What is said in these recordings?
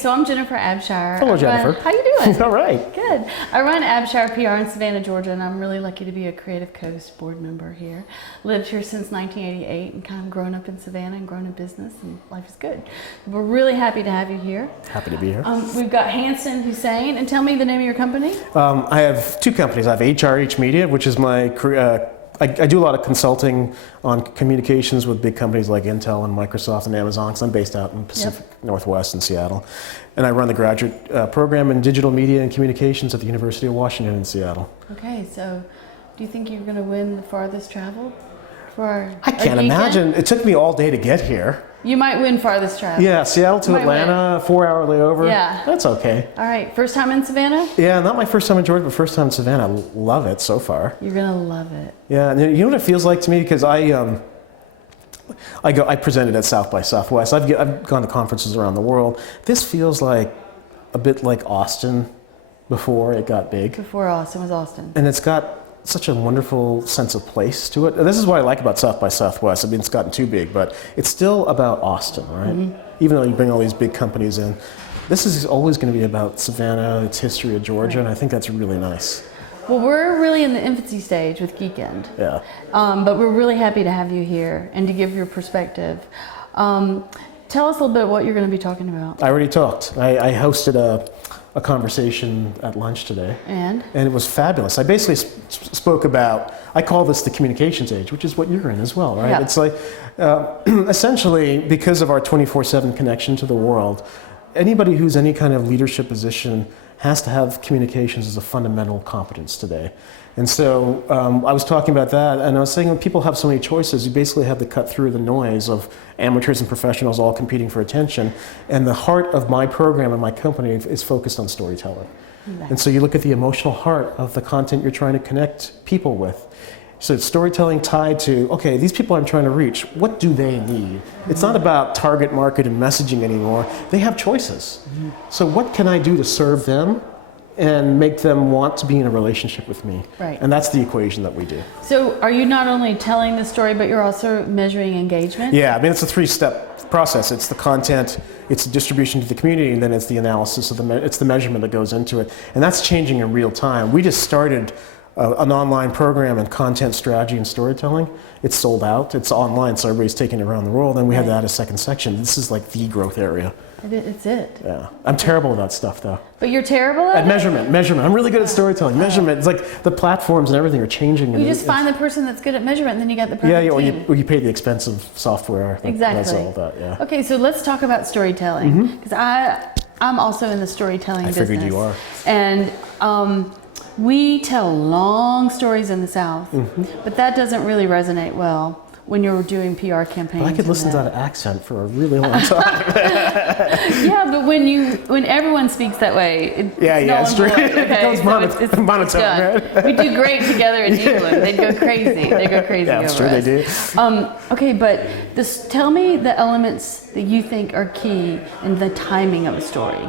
so I'm Jennifer Abshire. Hello, Jennifer. How you doing? All right. Good. I run Abshire PR in Savannah, Georgia, and I'm really lucky to be a Creative Coast board member here. Lived here since 1988 and kind of grown up in Savannah and grown a business, and life is good. We're really happy to have you here. Happy to be here. We've got Hanson Hosein, and tell me the name of your company. I have two companies. I have HRH Media, which is my career. I do a lot of consulting on communications with big companies like Intel and Microsoft and Amazon, because I'm based out in Pacific Northwest in Seattle. And I run the graduate program in digital media and communications at the University of Washington in Seattle. Okay, so do you think you're going to win the farthest travel for our I can't imagine. It took me all day to get here. You might win farthest travel. Yeah, Seattle to Atlanta, 4-hour layover. Yeah. That's okay. All right, first time in Savannah? Yeah, not my first time in Georgia, but first time in Savannah. I love it so far. You're going to love it. Yeah, and you know what it feels like to me? Because I presented at South by Southwest. I've gone to conferences around the world. This feels like a bit like Austin before it got big. Before Austin was Austin. And it's got such a wonderful sense of place to it. And this is what I like about South by Southwest. I mean, it's gotten too big, but it's still about Austin, right? Mm-hmm. Even though you bring all these big companies in, this is always going to be about Savannah, its history of Georgia, and I think that's really nice. Well, we're really in the infancy stage with Geekend. Yeah. But we're really happy to have you here and to give your perspective. Tell us a little bit what you're going to be talking about. I already talked. I hosted a conversation at lunch today. And it was fabulous. I basically spoke about, I call this the communications age, which is what you're in as well, right? Yeah. It's like, essentially, because of our 24/7 connection to the world, anybody who's any kind of leadership position has to have communications as a fundamental competence today. And so I was talking about that, and I was saying when people have so many choices, you basically have to cut through the noise of amateurs and professionals all competing for attention. And the heart of my program and my company is focused on storytelling. Exactly. And so you look at the emotional heart of the content you're trying to connect people with. So it's storytelling tied to, okay, these people I'm trying to reach, what do they need? Mm-hmm. It's not about target market and messaging anymore. They have choices. Mm-hmm. So what can I do to serve them and make them want to be in a relationship with me? Right. And that's the equation that we do. So are you not only telling the story, but you're also measuring engagement? Yeah, I mean, it's a 3-step process. It's the content, it's the distribution to the community, and then it's the analysis of it's the measurement that goes into it. And that's changing in real time. We just started an online program in content strategy and storytelling. It's sold out. It's online, so everybody's taking it around the world. And we had to add a second section. This is like the growth area. It's it. Yeah. I'm terrible at that stuff, though. But you're terrible at it? Measurement. I'm really good at storytelling. Measurement. It's like the platforms and everything are changing. You just find the person that's good at measurement, and then you got the perfect team. Or you pay the expensive software. Exactly. That's all that, yeah. Okay, so let's talk about storytelling. Because I'm also in the storytelling business. I figured you are. And we tell long stories in the South, but that doesn't really resonate well when you're doing PR campaigns. But I could listen to that accent for a really long time. Yeah, but when everyone speaks that way, it's true. Okay, it becomes monotone, right? We do great together in England. They'd go crazy. They go crazy over us. Sure they do. Okay, but tell me the elements that you think are key in the timing of a story.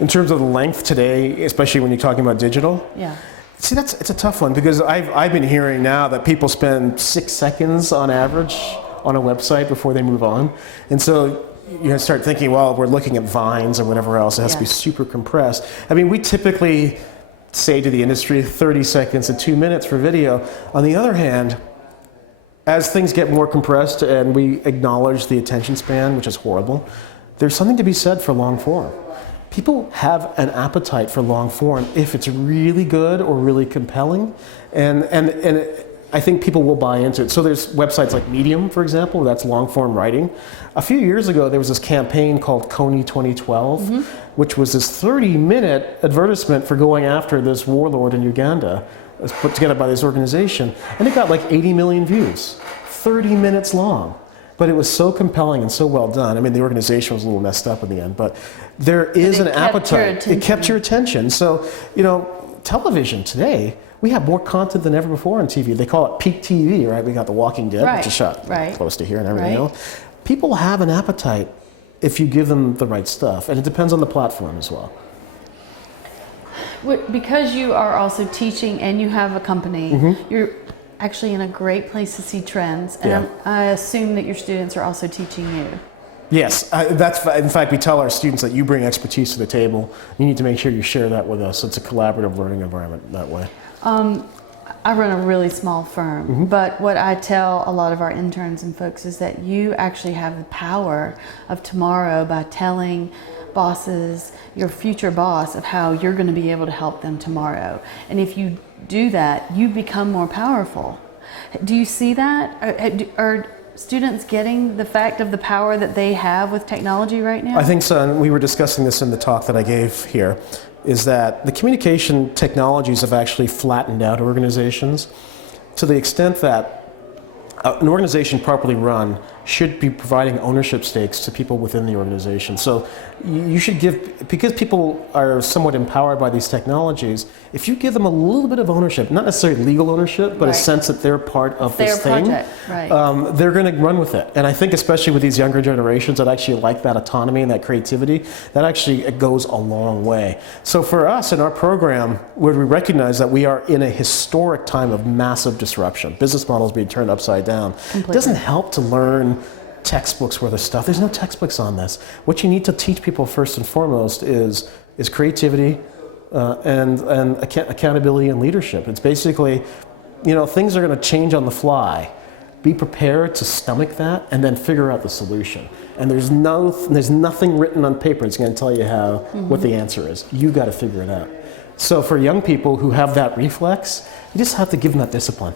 In terms of the length today, especially when you're talking about digital? Yeah. See, it's a tough one, because I've been hearing now that people spend 6 seconds on average on a website before they move on. And so you start thinking, well, we're looking at Vines or whatever else. It has to be super compressed. I mean, we typically say to the industry 30 seconds to 2 minutes for video. On the other hand, as things get more compressed and we acknowledge the attention span, which is horrible, there's something to be said for long form. People have an appetite for long form if it's really good or really compelling, and I think people will buy into it. So there's websites like Medium, for example, that's long form writing. A few years ago, there was this campaign called Coney 2012, which was this 30-minute advertisement for going after this warlord in Uganda. It was put together by this organization, and it got like 80 million views, 30 minutes long. But it was so compelling and so well done. I mean, the organization was a little messed up in the end, but there is an appetite. It kept your attention. So, television today, we have more content than ever before on TV. They call it peak TV, right? We got The Walking Dead, which is shot close to here and everything else. People have an appetite if you give them the right stuff, and it depends on the platform as well. Because you are also teaching and you have a company, you're actually in a great place to see trends, and I assume that your students are also teaching you. Yes, that's in fact we tell our students that you bring expertise to the table. You need to make sure you share that with us. It's a collaborative learning environment that way. I run a really small firm, but what I tell a lot of our interns and folks is that you actually have the power of tomorrow by telling bosses, your future boss, of how you're going to be able to help them tomorrow. And if you do that, you become more powerful. Do you see that? Are students getting the fact of the power that they have with technology right now? I think so, and we were discussing this in the talk that I gave here, is that the communication technologies have actually flattened out organizations to the extent that an organization properly run should be providing ownership stakes to people within the organization. So you should give, because people are somewhat empowered by these technologies, if you give them a little bit of ownership, not necessarily legal ownership, but a sense that they're part of this thing, they're going to run with it. And I think especially with these younger generations that actually like that autonomy and that creativity, that actually it goes a long way. So for us in our program, where we recognize that we are in a historic time of massive disruption, business models being turned upside down, it doesn't help to learn textbooks worth of stuff. There's no textbooks on this. What you need to teach people first and foremost is creativity and accountability and leadership. It's basically, things are going to change on the fly. Be prepared to stomach that and then figure out the solution. And there's nothing written on paper that's going to tell you what the answer is. You got to figure it out. So for young people who have that reflex, you just have to give them that discipline.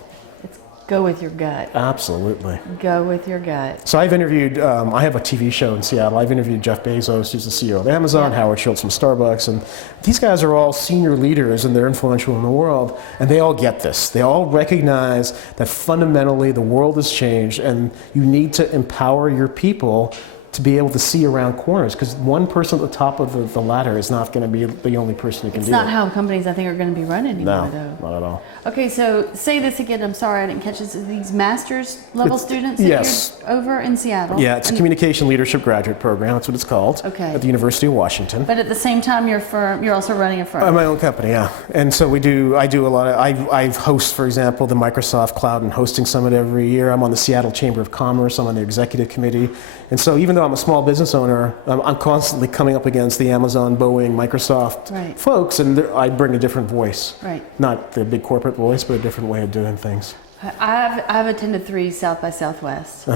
Go with your gut. Absolutely. Go with your gut. So I've interviewed, I have a TV show in Seattle. I've interviewed Jeff Bezos, who's the CEO of Amazon, Howard Schultz from Starbucks, and these guys are all senior leaders and they're influential in the world, and they all get this. They all recognize that fundamentally the world has changed and you need to empower your people to be able to see around corners, because one person at the top of the ladder is not going to be the only person who can do it. It's not how companies, I think, are going to be run anymore, though. Not at all. Okay, so say this again. I'm sorry I didn't catch this. These master's level students that you're over in Seattle? Yeah, it's a communication leadership graduate program. That's what it's called. Okay. At the University of Washington. But at the same time, you're also running a firm. My own company, yeah. And so I do a lot of, I host, for example, the Microsoft Cloud and Hosting Summit every year. I'm on the Seattle Chamber of Commerce. I'm on the executive committee. And so even though I'm a small business owner, I'm constantly coming up against the Amazon, Boeing, Microsoft folks, and I bring a different voice. Right. Not the big corporate voice, but a different way of doing things. I've attended 3 South by Southwest.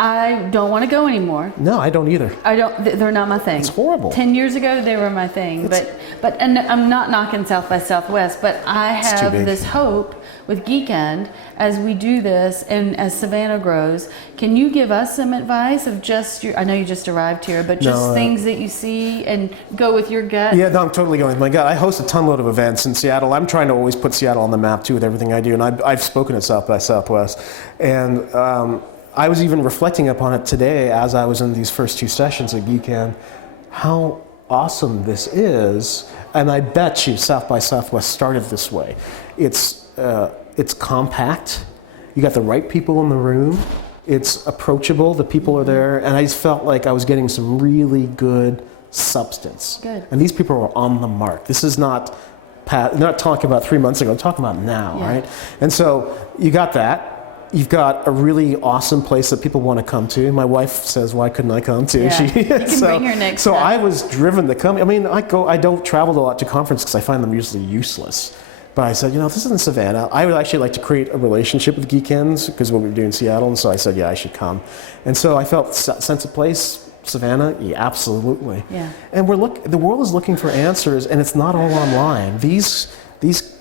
I don't want to go anymore. No, I don't either. They're not my thing. It's horrible. 10 years ago, they were my thing. And I'm not knocking South by Southwest, but I have this hope with Geekend as we do this and as Savannah grows. Can you give us some advice of I know you just arrived here, but just things that you see and go with your gut? Yeah, no, I'm totally going with my gut. I host a ton load of events in Seattle. I'm trying to always put Seattle on the map too with everything I do, and I've spoken at South by Southwest. And I was even reflecting upon it today as I was in these first 2 sessions at Geekend, how awesome this is. And I bet you South by Southwest started this way. It's compact. You got the right people in the room. It's approachable. The people are there. And I just felt like I was getting some really good substance. Good. And these people are on the mark. This is not talking about 3 months ago. I'm talking about now, right? And so you got that. You've got a really awesome place that people want to come to. My wife says, "Why couldn't I come too?" Yeah. You can bring her next time. I was driven to come. I mean, I don't travel a lot to conferences because I find them usually useless. But I said, this is in Savannah. I would actually like to create a relationship with Geekends because what we do in Seattle. And so I said, yeah, I should come. And so I felt sense of place. Savannah, yeah, absolutely. Yeah. And the world is looking for answers, and it's not all online. These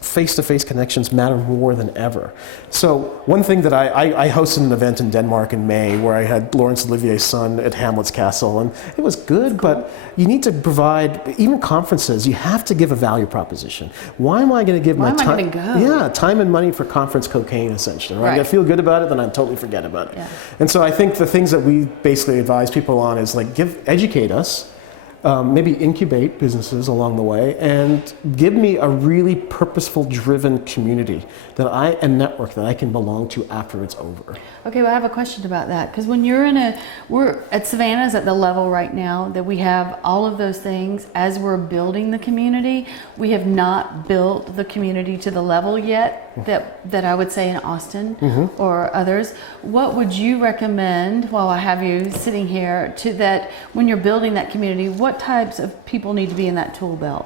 face-to-face connections matter more than ever. So one thing that I hosted an event in Denmark in May where I had Laurence Olivier's son at Hamlet's Castle, and it was good, but you need to provide, even conferences, you have to give a value proposition. Why am I going to give my time? Why am I going to go? Yeah, time and money for conference cocaine, essentially. Right? I feel good about it, then I totally forget about it. Yeah. And so I think the things that we basically advise people on is educate us, maybe incubate businesses along the way, and give me a really purposeful, driven community and network that I can belong to after it's over. Okay, well, I have a question about that, because when we're at Savannah's at the level right now that we have all of those things. As we're building the community, we have not built the community to the level yet that I would say in Austin or others, what would you recommend, while I have you sitting here, to that when you're building that community, what types of people need to be in that tool belt?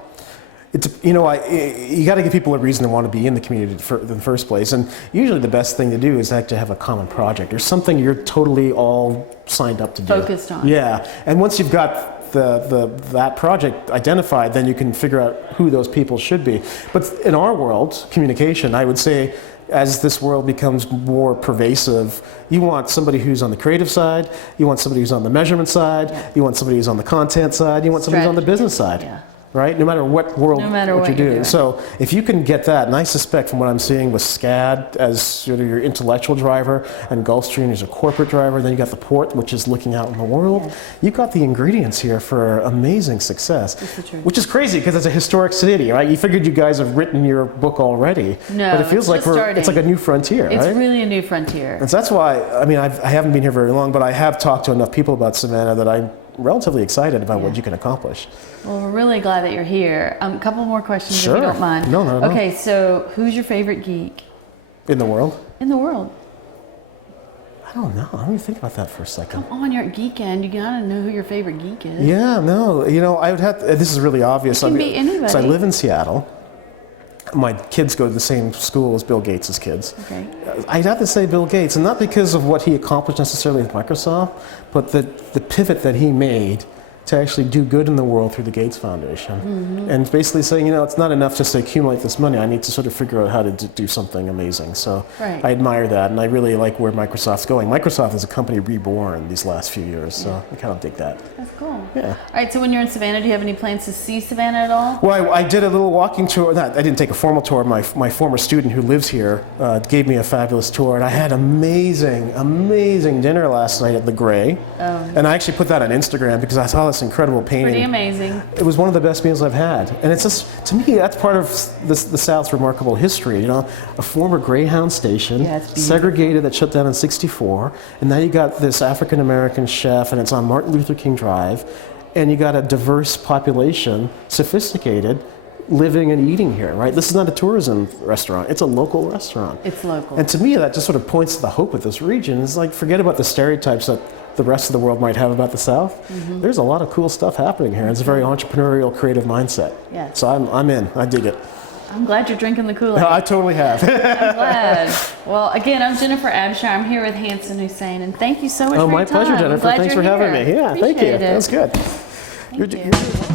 It's, you got to give people a reason to want to be in the community in the first place. And usually the best thing to do is to have a common project or something you're totally all signed up to do. Focused on. Yeah. And once you've got that project identified, then you can figure out who those people should be. But in our world, communication, I would say, as this world becomes more pervasive, you want somebody who's on the creative side, you want somebody who's on the measurement side, you want somebody who's on the content side, you want somebody who's on the business side. Yeah. Right? No matter what world, what you're doing. So if you can get that, and I suspect from what I'm seeing with SCAD as sort of your intellectual driver, and Gulfstream as a corporate driver, then you got the port, which is looking out in the world. You've got the ingredients here for amazing success, which is crazy because it's a historic city, right? You figured you guys have written your book already, but it feels like it's like a new frontier, right? It's really a new frontier. And so that's why, I mean, I haven't been here very long, but I have talked to enough people about Savannah that I'm relatively excited about what you can accomplish. Well, we're really glad that you're here. A couple more questions, sure. if you don't mind. No. Okay, so who's your favorite geek? In the world? In the world. I don't know. Let me think about that for a second. Come on, you're at Geekend. You gotta know who your favorite geek is. Yeah, no. I would have to, this is really obvious. It can be anybody. So I live in Seattle. My kids go to the same school as Bill Gates' kids. Okay. I'd have to say Bill Gates, and not because of what he accomplished necessarily with Microsoft, but the pivot that he made to actually do good in the world through the Gates Foundation. And basically saying, it's not enough just to accumulate this money. I need to sort of figure out how to do something amazing. So I admire that, and I really like where Microsoft's going. Microsoft is a company reborn these last few years, so I kind of dig that. That's cool. Yeah. All right, so when you're in Savannah, do you have any plans to see Savannah at all? Well, I did a little walking tour. I didn't take a formal tour. My former student who lives here gave me a fabulous tour, and I had amazing dinner last night at the Gray. And I actually put that on Instagram because I saw this incredible painting. Pretty amazing. It was one of the best meals I've had, and it's just, to me, that's part of the South's remarkable history. A former Greyhound station, segregated, that shut down in '64, and now you got this African American chef, and it's on Martin Luther King Drive, and you got a diverse population, sophisticated, living and eating here, right? This is not a tourism restaurant. It's a local restaurant. It's local. And to me, that just sort of points to the hope of this region. It's like, forget about the stereotypes that the rest of the world might have about the South. There's a lot of cool stuff happening here. It's a very entrepreneurial, creative mindset. Yeah. So I'm in. I dig it. I'm glad you're drinking the Kool-Aid. I totally have. I'm glad. Well, again, I'm Jennifer Abshire. I'm here with Hanson Hosein, and thank you so much for your time. Oh, my pleasure, Jennifer. Thanks for having me. Yeah, thank you. That was good. Thank you.